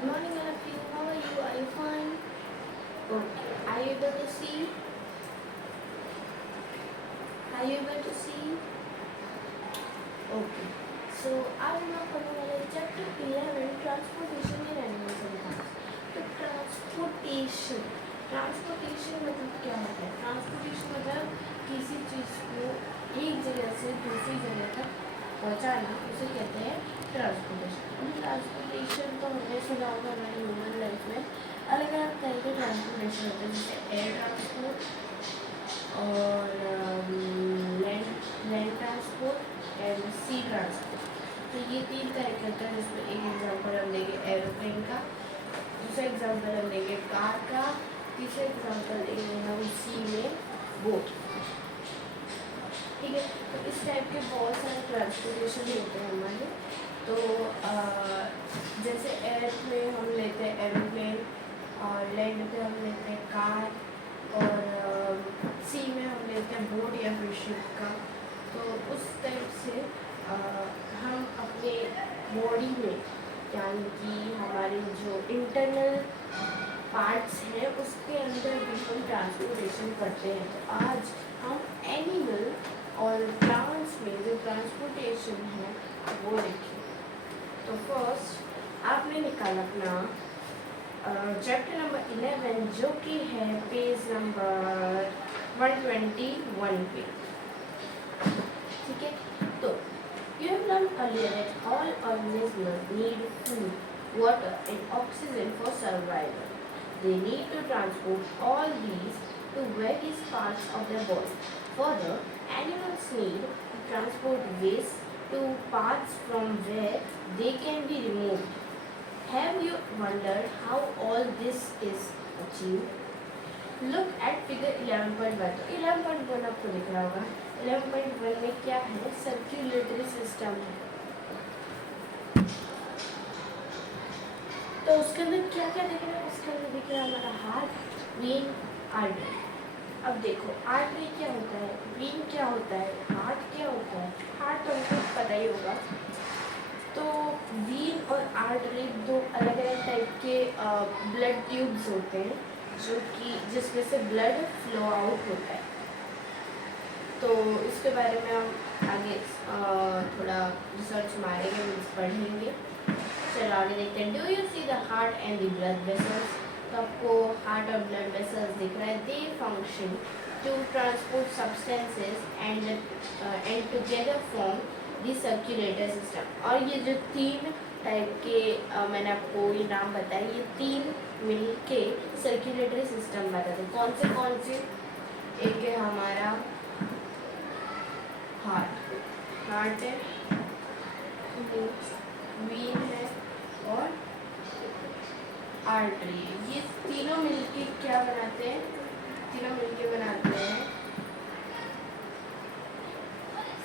Good morning, all of you. How are you? Are you fine? Okay. Are you able to see? Are you able to see? Okay. So आज हम लोग पढ़ने वाले chapter 11 transportation in animals and plants. तो transportation मतलब क्या होता है? ट्रांसपोर्टेशन मतलब किसी चीज़ को एक जगह से दूसरी जगह तक पहुंचाना, उसे कहते हैं ट्रांसपोर्टेशन। ट्रांसपोर्टेशन तो हमने सुना होगा हमारे ह्यूमन लाइफ में अलग अलग तरह के ट्रांसपोर्टेशन होते हैं, जैसे एयर ट्रांसपोर्ट और land transport and sea transport. तो ये तीन तरह के होते हैं, जिसमें एक एग्जांपल हम लेंगे एरोप्लेन का, दूसरा एग्जांपल हम लेंगे कार का, तीसरा एग्जांपल लेंगे हम सी में बोट। ठीक है, तो इस टाइप के बहुत सारे ट्रांसपोर्टेशन होते हैं हमारे। तो जैसे एयर में हम लेते हैं एरोप्लेन और लैंड पे हम लेते हैं कार और सी में हम लेते हैं बोट या फिर शिप का। तो उस टाइप से हम अपने बॉडी में, यानी कि हमारे जो इंटरनल पार्ट्स हैं उसके अंदर भी हम ट्रांसपोर्टेशन करते हैं। तो आज हम एनिमल और प्लांट्स में जो ट्रांसपोर्टेशन है वो देखें। तो फर्स्ट आपने निकाला अपना चैप्टर नंबर 11, जो कि है पेज नंबर 121 पे। ठीक है, तो you have learned earlier that all organisms need food, water and oxygen for survival. They need to transport all these to various parts of their body. Further, animals need to transport waste to parts from where they can be removed. Have you wondered how all this is achieved? Look at figure 11.1. तो 11.1 आपको दिख रहा होगा। 11.1 में क्या है? Circulatory system है। तो उसके अंदर क्या क्या दिख रहा है? उसके अंदर दिख रहा है हमारा हार्ट, वेन, आर्टरी। अब देखो आर्टरी क्या होता है, वेन क्या होता है, हार्ट क्या होता है। हार्ट तो हमको पता ही होगा। तो वेन और आर्टरी दो अलग अलग टाइप के ब्लड ट्यूब्स होते हैं, जो कि जिसमें से ब्लड फ्लो आउट होता है। तो इसके बारे में हम आगे थोड़ा रिसर्च मारेंगे, पढ़ेंगे। चलो आगे देखते हैं। Do you see the heart and the blood vessels? तो आपको हार्ट और ब्लड वेसल्स दिख रहा है। They function to transport substances and together form the circulatory system. और ये जो तीन टाइप के मैंने आपको ये नाम बताया, ये तीन मिल के सर्कुलेटरी सिस्टम बताते हैं। कौन से? एक है हमारा हार्ट है, वेन है और आर्टरी है। ये तीनों मिलके क्या बनाते हैं? तीनों मिलके बनाते हैं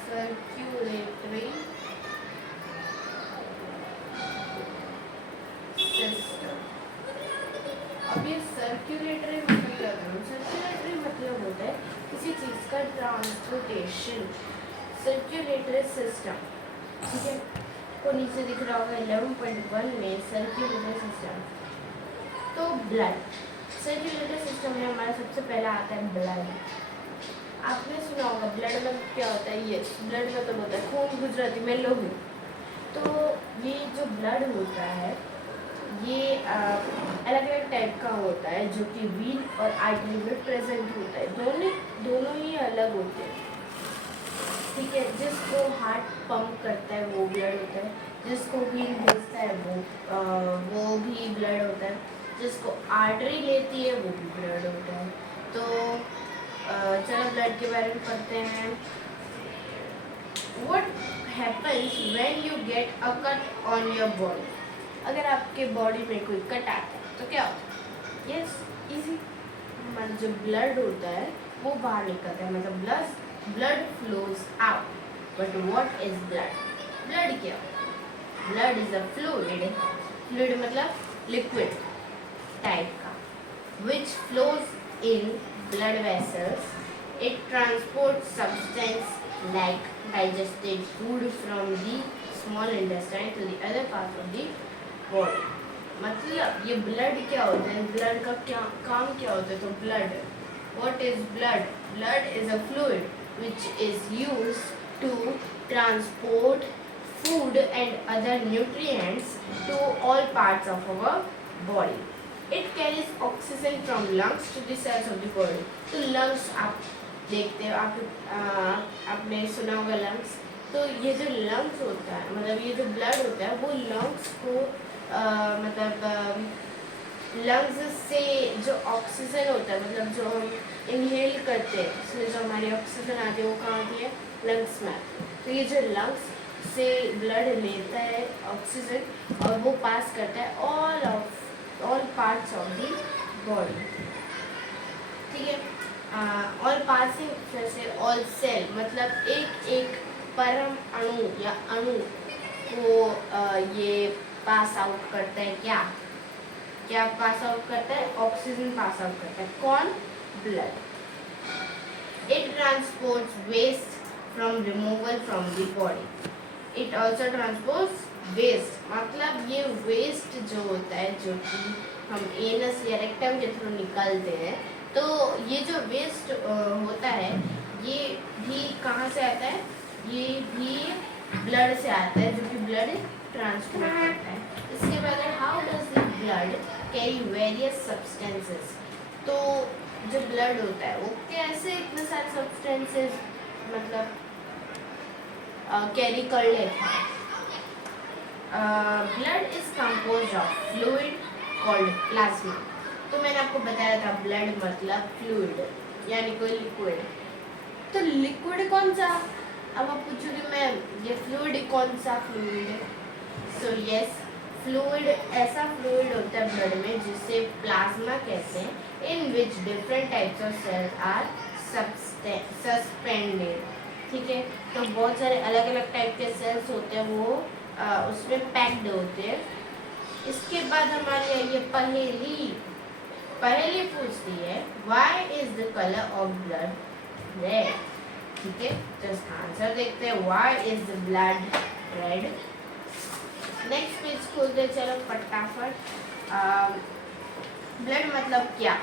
सर्कुलेटरी सिस्टम। अब ये सर्कुलेटरी मतलब क्या होता है? सर्कुलेटरी मतलब होता है किसी चीज़ का ट्रांसपोर्टेशन। सर्कुलेटरी सिस्टम, ठीक है, को नीचे दिख रहा होगा 11.1 में सर्कुलेटरी सिस्टम। तो ब्लड, सर्कुलेटरी सिस्टम में हमारा सबसे पहला आता है ब्लड। आपने सुना होगा ब्लड मतलब क्या होता है? ये ब्लड मतलब होता है खून, गुजराती में लोही। तो ये जो ब्लड होता है ये अलग अलग टाइप का होता है, जो कि वेन और आर्टरी में प्रेजेंट होता है। दोनों ही अलग होते हैं। ठीक है, जिसको हार्ट पंप करता है वो ब्लड होता है, जिसको वेन भेजता है वो भी ब्लड होता है, जिसको आर्टरी लेती है वो भी ब्लड होता है। तो चलो ब्लड के बारे में पढ़ते हैं। What happens when you get a cut on your body? अगर आपके बॉडी में कोई कट आता है तो क्या होता है? Yes, easy. मतलब जो ब्लड होता है वो बाहर निकलता है, मतलब blood flows out. But what is blood? Blood क्या? Blood is a fluid. Fluid मतलब लिक्विड टाइप का, which flows in blood vessels. It transports substance like digested food from the small intestine to the other parts of the body. मतलब ये blood क्या होता है, blood का क्या काम क्या होता है, तो blood, what is blood? Blood is a fluid which is used to transport food and other nutrients to all parts of our body. It carries oxygen from lungs to the cells of the body. तो lungs आप देखते हो, आपने सुना होगा lungs. तो ये जो lungs होता है, मतलब ये जो blood होता है, वो lungs को मतलब लंग्स से जो ऑक्सीजन होता है, मतलब जो हम इनहेल करते हैं, इसमें जो हमारी ऑक्सीजन आती है वो कहाँ आती है, लंग्स में आती है. तो ये जो लंग्स से ब्लड लेता है ऑक्सीजन और वो पास करता है all parts of the body. ठीक है. ऑल पासिंग जैसे ऑल सेल, मतलब एक एक परम अणु या अणु को ये पास आउट करता है. क्या पास आउट करता है? ऑक्सीजन पास आउट करता है. कौन? Blood. It transports waste from removal from the body. It also transports waste, मतलब ये वेस्ट जो होता है, जो कि हम एनस या रेक्टम के थ्रू निकालते हैं, तो ये जो वेस्ट होता है ये भी कहाँ से आता है? ये भी ब्लड से आता है, जो कि ब्लड ट्रांसपोर्ट करता है. इसके बाद how does the blood carry various substances. तो जो ब्लड होता है वो कैसे इतने सारे सब्सटेंसेस मतलब कैरी कर लेता है. Blood is composed of fluid called plasma. तो मैंने आपको बताया था ब्लड मतलब फ्लूइड यानी कोई लिक्विड. तो लिक्विड कौन सा? अब आप पूछोगे मैम ये फ्लूइड कौन सा फ्लूइड है? सो यस, फ्लूइड ऐसा फ्लूइड होता है ब्लड में जिसे प्लाज्मा कहते हैं, in which different types of cells are suspended. ठीक है. तो बहुत सारे अलग अलग टाइप के सेल्स होते हैं, वो उसमें पैक्ड होते हैं. इसके बाद हमारी ये पहेली पूछती है why is the colour of blood red. ठीक है. तो इसका आंसर देखते हैं. Why is the blood red. Next page खोलते चलो फटाफट. ब्लड मतलब क्या?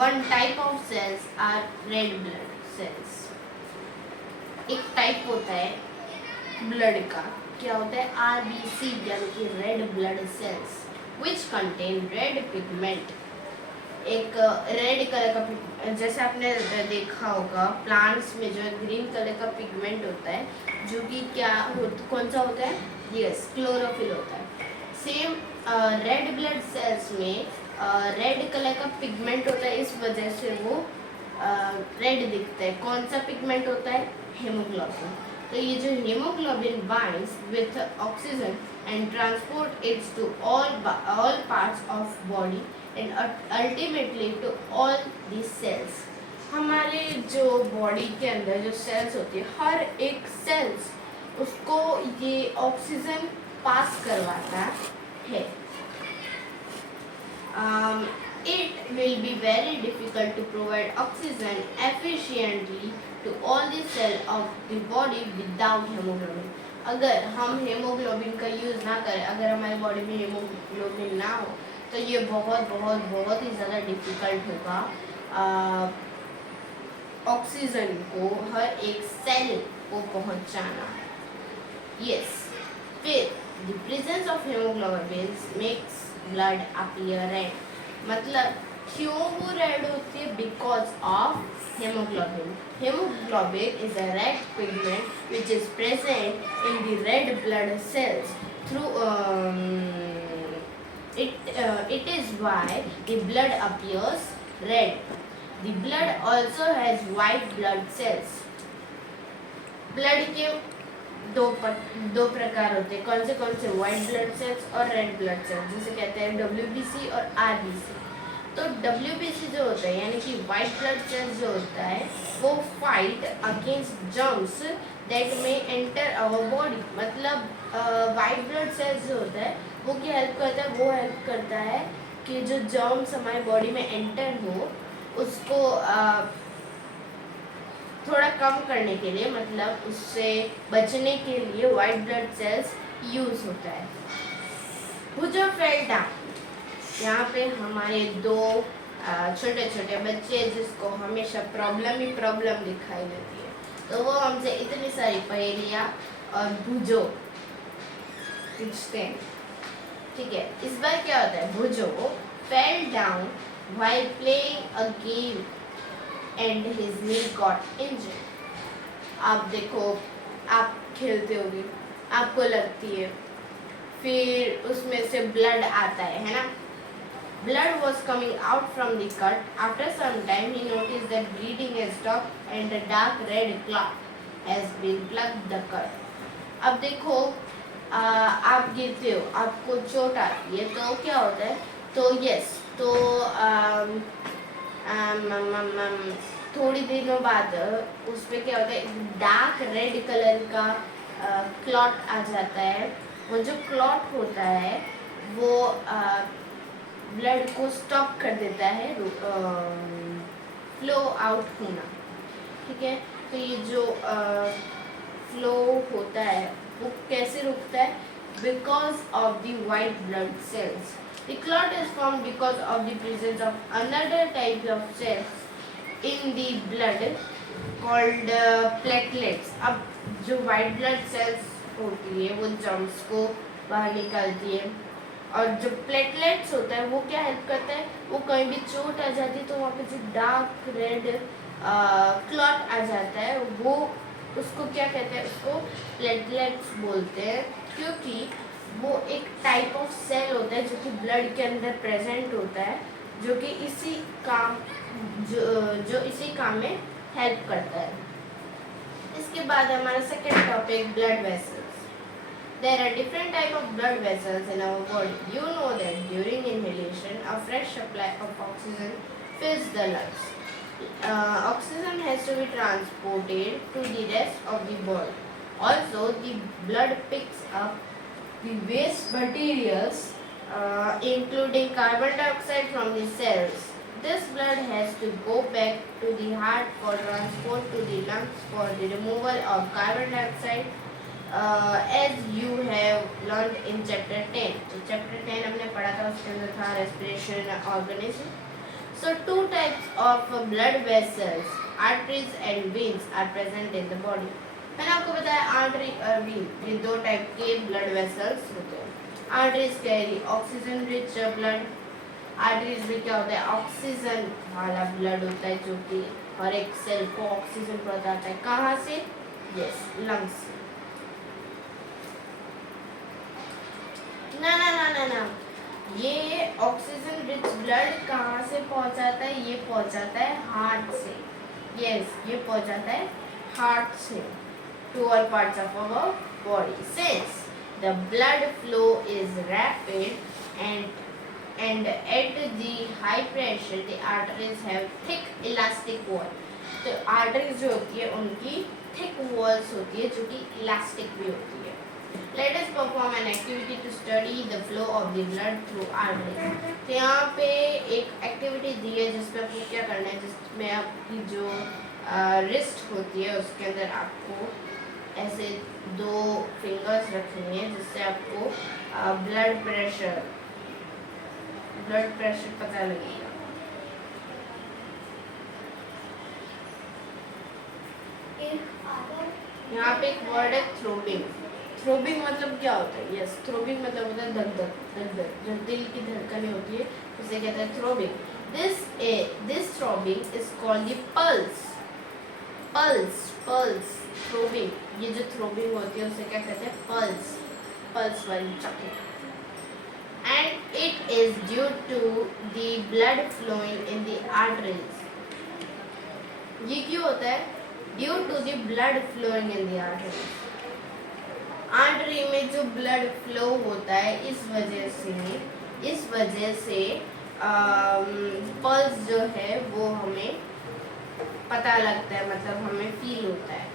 One type of cells are red blood cells. एक टाइप होता है ब्लड का, क्या होता है? RBC यानी कि red blood cells which contain red pigment. एक रेड कलर का, जैसे आपने देखा होगा प्लांट्स में जो ग्रीन कलर का पिगमेंट होता है, जो कि कौन सा होता है? यस, क्लोरोफिल होता है. सेम रेड ब्लड सेल्स में रेड कलर का पिगमेंट होता है, इस वजह से वो रेड दिखता है. कौन सा पिगमेंट होता है? हेमोग्लोबिन. तो ये जो haemoglobin binds with oxygen and transport its to all parts of body and ultimately to all the cells. हमारे जो बॉडी के अंदर जो सेल्स होती है, हर एक सेल्स उसको ये ऑक्सीजन पास करवाता है. It will be very difficult to provide oxygen efficiently to all the cells of the body without hemoglobin. अगर हम हेमोग्लोबिन का यूज़ ना करें, अगर हमारी बॉडी में हेमोग्लोबिन ना हो, तो ये बहुत बहुत बहुत ही ज़्यादा डिफ़िकल्ट होगा ऑक्सीजन को हर एक सेल को पहुंचाना. यस. फिर the presence of hemoglobin makes blood appear red. मतलब क्यों वो रेड होती है? Because of haemoglobin. Haemoglobin is a red pigment which is present in the red blood sales through it is why the blood appears red. The blood also has white blood cells. Blood के दो प्रकार होते हैं. कौन से? White blood cells और red blood sales, जिसे कहते हैं WBC और RBC. तो WBC जो होता है यानी कि व्हाइट ब्लड सेल्स जो होता है, वो फाइट अगेंस्ट जर्म्स दैट में एंटर आवर बॉडी. मतलब व्हाइट ब्लड सेल्स जो होता है वो क्या हेल्प करता है? वो हेल्प करता है कि जो जर्म्स हमारी बॉडी में एंटर हो उसको थोड़ा कम करने के लिए, मतलब उससे बचने के लिए व्हाइट ब्लड सेल्स यूज़ होता है. भुजो फेल डाउन। यहाँ पे हमारे दो छोटे छोटे बच्चे जिसको हमेशा प्रॉब्लम ही प्रॉब्लम दिखाई देती है, तो वो हमसे इतनी सारी पहेलियाँ और भुजो पूछते हैं। ठीक है, इस बार क्या होता है, भुजो fell down while playing a game and his knee got injured। आप देखो, आप खेलते होगे, आपको लगती है, फिर उसमें से ब्लड आता है ना। Blood was coming out from the cut. After some time, he noticed that bleeding has stopped and a dark red clot has been plugged the cut। अब देखो, आप गिरते हो, आपको चोट आती है, तो क्या होता है, तो यस, तो थोड़ी दिनों बाद उस पर क्या होता है, डार्क रेड कलर का क्लॉट आ जाता है। वो जो क्लॉट होता है वो ब्लड को स्टॉप कर देता है फ्लो आउट होना। ठीक है, तो ये जो फ्लो होता है वो कैसे रुकता है, because of the white blood cells. The clot is form because of the presence of another type of cells in the blood called platelets. अब जो वाइट ब्लड सेल्स होती है वो जर्म्स को बाहर निकालती है, और जो प्लेटलेट्स होता है वो क्या हेल्प करता है, वो कहीं भी चोट आ जाती है तो वहाँ पे जो डार्क रेड क्लॉट आ जाता है, वो उसको क्या कहते हैं, उसको प्लेटलेट्स बोलते हैं, क्योंकि वो एक टाइप ऑफ सेल होता है जो कि ब्लड के अंदर प्रेजेंट होता है, जो कि इसी काम जो इसी काम में हेल्प करता है। इसके बाद हमारा second topic, blood vessels. There are different types of blood vessels in our body. You know that during inhalation, a fresh supply of oxygen fills the lungs. Oxygen has to be transported to the rest of the body. Also, the blood picks up the waste materials, including carbon dioxide from the cells. This blood has to go back to the heart for transport to the lungs for the removal of carbon dioxide. As you have learned in chapter 10, तो chapter 10 हमने पढ़ा था, उसके अंदर था respiration organism. So two types of blood vessels, arteries and veins, are present in the body. मैंने आपको बताया आर्टरी और वेन, ये दो टाइप के ब्लड वेसल्स होते हैं। Arteries carry oxygen rich blood. Arteries में क्या होता है, ऑक्सीजन वाला ब्लड होता है, जो कि हर एक सेल को ऑक्सीजन पहुंचाता है। कहाँ से, यस, लंग्स से। ना ना ना ना ना, ये ऑक्सीजन रिच ब्लड कहाँ से पहुँचाता है, ये पहुँचाता है हार्ट से। यस, ये पहुँचाता है हार्ट से to all parts of our body. Since the blood flow is rapid and at the high pressure, the arteries have thick elastic wall. तो arteries जो होती है उनकी thick walls होती है, जो कि elastic भी होती है। Let us perform an activity to study the flow of the blood through arteries। तो यहाँ पे एक एक्टिविटी दी है जिसमें आपको क्या करना है, जिसमें आपकी जो रिस्ट होती है उसके अंदर आपको ऐसे दो फिंगर्स रखनी है, जिससे आपको ब्लड प्रेशर पता लगेगा। यहाँ पे एक वर्ड है थ्रोबिंग। थ्रोबिंग मतलब क्या होता है, यस, थ्रोबिंग मतलब होता है धक जो दिल की धड़कनें होती है उसे कहते हैं throbbing. This throbbing is called the pulse throbbing. ये जो थ्रोबिंग होती है उसे क्या कहते हैं, पल्स वाली चक्कर। And it is due to the blood flowing in the arteries. ये क्यों होता है, due to the blood flowing in the arteries. Artery में जो ब्लड फ्लो होता है, इस वजह से पल्स जो है वो हमें पता लगता है, मतलब हमें फील होता है।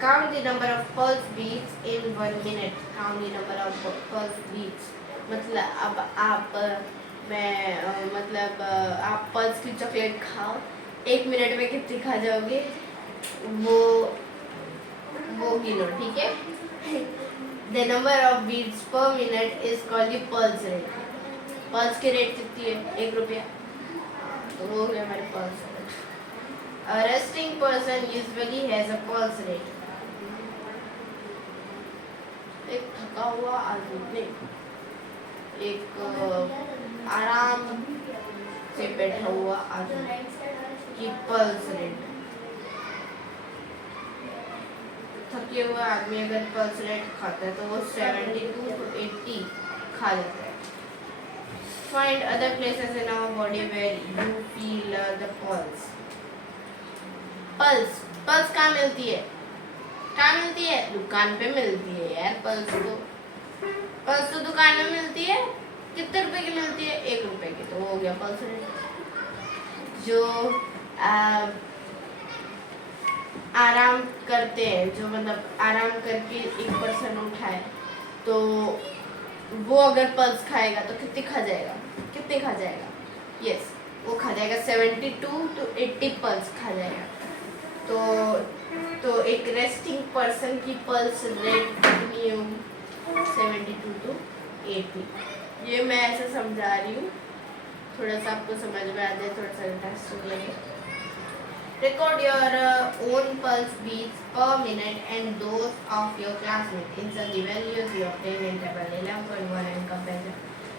Count the number of pulse beats in 1 minute. Count the number of pulse beats मतलब अब आप आप पल्स की चॉकलेट खाओ, 1 मिनट में कितनी खा जाओगे वो गिनो, ठीक है। The number of beats per minute is called the pulse rate. Pulse की रेट कितनी है? 1 रुपया। तो वो हो गया हमारे pulse rate. A resting person usually has a pulse rate. एक थका हुआ आदमी, एक आराम से बैठा हुआ आदमी की पल्स रेट। थके हुए आदमी अगर पल्स रेट खाता है तो वो 72 to 80 खा जाता है। Find other places in our body where you feel the pulse. Pulse कहाँ मिलती है? कहाँ मिलती है? दुकान पे मिलती है यार। पल्स तो दुकान में मिलती है। कितने रुपए की मिलती है? 1 रुपए की। तो हो गया पल्स रेट। जो आराम करते हैं, जो मतलब आराम करके 1% उठाए, तो वो अगर पल्स खाएगा तो कितने खा जाएगा? यस, वो खा जाएगा 72 to 80 पल्स खा जाएगा। तो एक रेस्टिंग पर्सन की पल्स रेट कितनी होगी? 72 to 80। ये मैं ऐसे समझा रही हूँ, थोड़ा सा आपको समझ में आ जाए, थोड़ा सा इंटरेस्टिंग लगे। Record your own pulse beats per minute and those of your classmates. Insert the values you obtained in table 11.1 and compare them.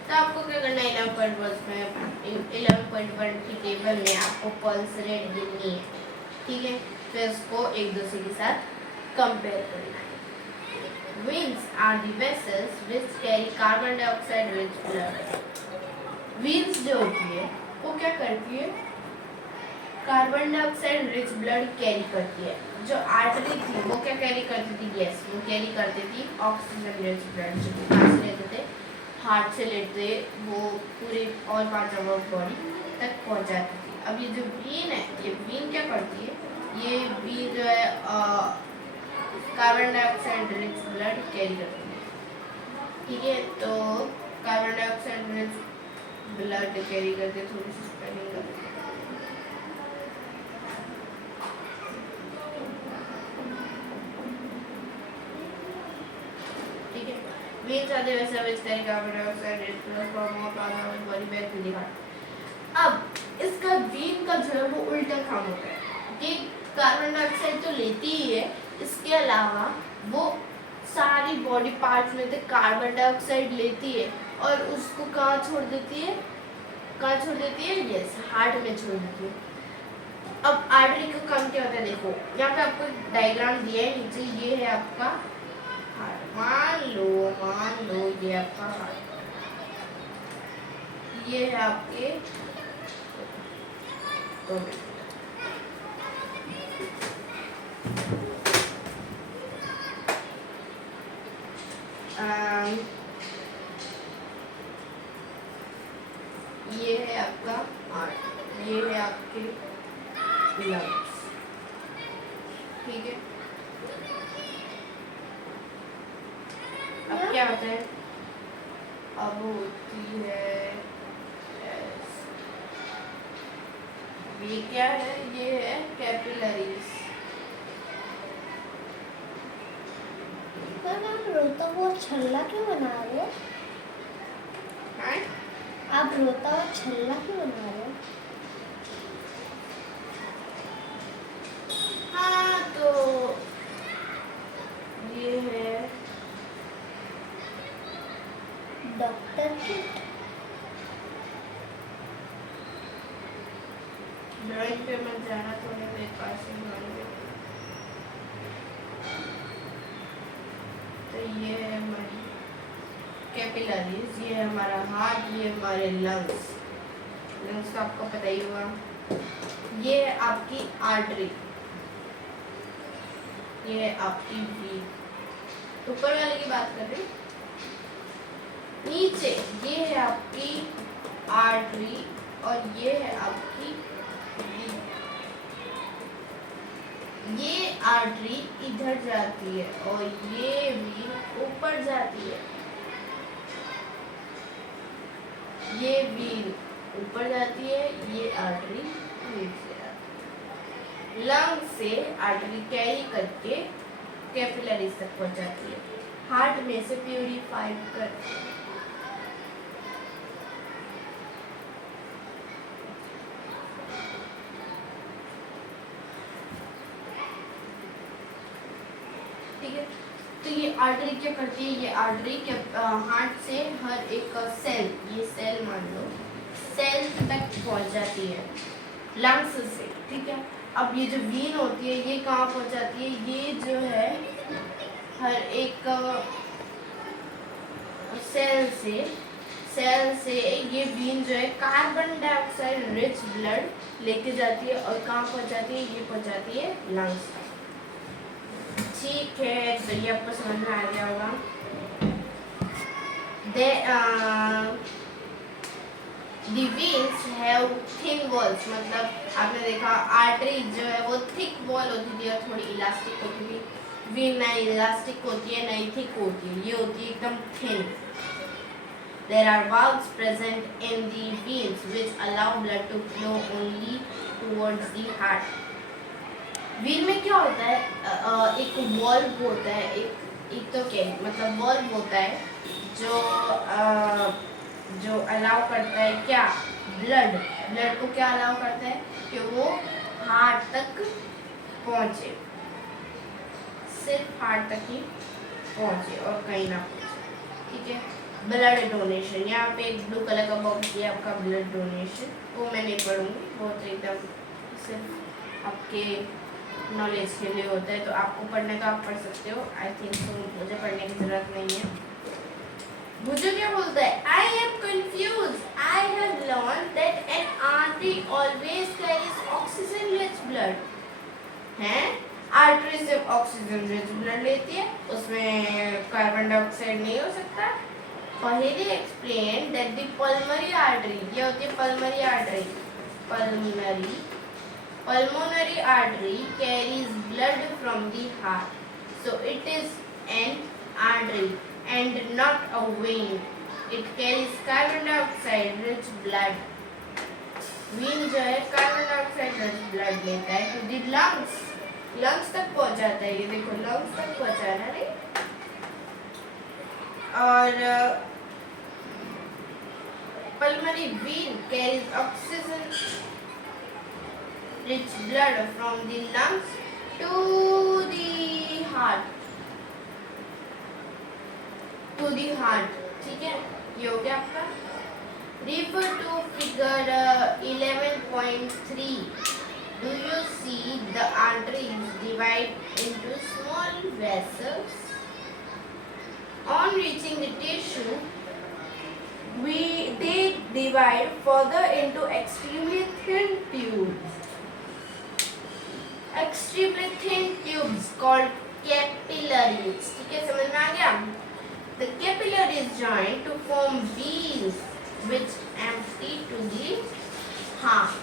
तो आपको क्या करना है? 11.1 की टेबल में आपको पल्स रेट गिननी है, ठीक है? फिर उसको एक दूसरे के साथ कंपेयर करना है। Veins are the vessels which carry carbon dioxide rich blood. Veins जो होती है वो क्या करती है? Carbon dioxide rich blood carry करती है। जो आर्टरी थी वो क्या कैरी करती थी? यस, वो कैरी करती थी ऑक्सीजन रिच ब्लड। जो कहाँ से लेते थे? हार्ट से लेते, वो पूरे और पार्ट ऑफ बॉडी तक पहुँचाती थी। अब ये जो वीन है, ये वीन क्या करती है? ये वीन जो है carbon dioxide rich blood carry करती है, ठीक है? तो carbon dioxide rich blood carry करके थोड़ी सी स्पेलिंग करते हैं। Veins are the vessels which carry carbon dioxide rich blood from all parts of the body back to the heart. अब इसका वेन का जो है वो उल्टा काम होता है कि कार्बन डाइऑक्साइड तो लेती ही है, इसके अलावा वो सारी बॉडी पार्ट्स में से कार्बन डाइऑक्साइड लेती है और उसको कहाँ छोड़ देती है? यस, हार्ट में छोड़ देती है। अब आर्टरी का काम क्या होता है? देखो यहाँ पे आपको डायग्राम दिया है नीचे, ये है आपका मान लो ये आपका हार्ट, ये है आपके ये है आपका हार्ट, ये है आपके लंग्स, ठीक है? अब क्या होता है? अब होती है ये क्या है? ये है कैपिलरीज। पर आप रोता हुआ छल्ला क्यों बना रहे हो? आप रोता हुआ छल्ला क्यों बना रहे हो? हाँ, तो ये है डॉक्टर किट। ड्राइंग पे मत जाना, थोड़े मेरे पास ही होंगे। तो ये है हमारी कैपिलरीज, ये है हमारा हार्ट, ये हमारे लंग्स तो आपको पता ही होगा। ये है आपकी आर्टरी, ये है आपकी वीन। ऊपर वाले की बात कर रही, नीचे ये है आपकी आर्टरी और ये है आपकी वीन। ये आर्टरी इधर जाती है और ये वीन ऊपर जाती है। ये वीन ऊपर जाती है, ये आर्टरी नीचे जाती है। लंग से आर्टरी कैरी करके कैपिलरीज तक पहुंच जाती है। हार्ट में से प्यूरिफाई करते हैं। ठीक है, तो ये आर्टरी क्या करती है, ये आर्टरी क्या हार्ट से हर एक सेल, ये सेल मान लो, सेल तक पहुंच जाती है लंग्स से। ठीक है, अब ये जो वीन होती है ये कहाँ पहुंच जाती है, ये जो है हर एक सेल से ये वीन जो है कार्बन डाइऑक्साइड रिच ब्लड लेके जाती है और कहाँ पहुंच जाती है, ये पहुंच जाती है लंग्स तक। ठीक है, तो ये आपको समझ में आ गया होगा। The veins have thin walls, मतलब आपने देखा आर्टरी जो है वो थिक वॉल होती थी और थोड़ी इलास्टिक होती थी। वीन ना इलास्टिक होती है ना ही थिक होती है, ये होती है एकदम thin. There are valves present in the veins which allow blood to flow only towards the heart. Vein में क्या होता है, एक वॉल्व होता है, एक तो क्या मतलब वॉल्व होता है जो अलाउ करता है क्या, ब्लड को क्या अलाउ करता है कि वो हार्ट तक पहुंचे, सिर्फ हार्ट तक ही पहुंचे और कहीं ना पहुंचे। ठीक है, ब्लड डोनेशन, यहाँ पे एक ब्लू कलर का बॉक्स दिया आपका ब्लड डोनेशन, वो मैं नहीं पढ़ूंगी, बहुत एकदम सिर्फ आपके नॉलेज के लिए होता है, तो आपको पढ़ने तो आप पढ़ सकते हो। आई थिंक तो मुझे पढ़ने की जरूरत नहीं है। मुझे क्या बोलता है, I am confuse, I have learn that N artery always carries oxygen rich blood. हैं, आर्टरी सिर्फ ऑक्सीजन रिच ब्लड लेती है, उसमें कार्बन डाइऑक्साइड नहीं हो सकता। पहले explain that the pulmonary artery, ये होती है pulmonary artery, pulmonary artery carries blood from the heart, so it is an artery and not a vein. It carries carbon dioxide rich blood. vein जो है carbon dioxide rich blood लेता है to the lungs तक पहुंचाता है, ये देखो lungs तक पहुंचा रहा है। और pulmonary vein carries oxygen rich blood from the lungs to the heart, ठीक है, ये हो गया आपका। Refer to figure 11.3. Do you see the arteries divide into small vessels? On reaching the tissue, they divide further into extremely thin tubes. Extremely thin tubes called capillaries. ठीक है, समझ में आ गया? The capillaries join to form veins which empty to the heart.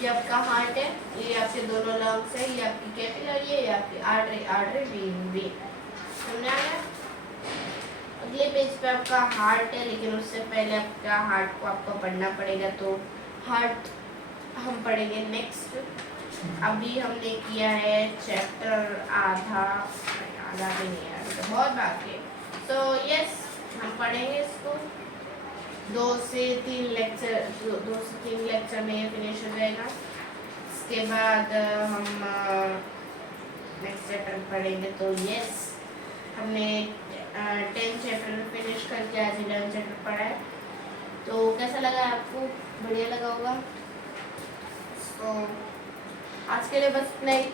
ये आपका heart है, ये आपके दोनों लंग्स है, ये आपकी कैपिलरी है, ये आपकी आर्टरी वेन। समझ में आ गया? अगले पेज पे आपका हार्ट है, लेकिन उससे पहले आपका हार्ट को आपको पढ़ना पड़ेगा, तो हार्ट हम पढ़ेंगे नेक्स्ट। अभी हमने किया है चैप्टर आधा भी नहीं है, तो बहुत बाकी है। तो यस, हम पढ़ेंगे इसको 2 से 3 लेक्चर में ये फिनिश हो जाएगा। इसके बाद हम नेक्स्ट चैप्टर पढ़ेंगे। तो यस, हमने 10 चैप्टर फिनिश करके आज 11 चैप्टर पढ़ा है। तो कैसा लगा आपको? बढ़िया लगा होगा। तो आज के लिए बस इतना ही,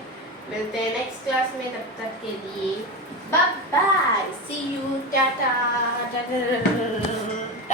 मिलते हैं नेक्स्ट क्लास में, तब तक के लिए bye bye, see you, Tata.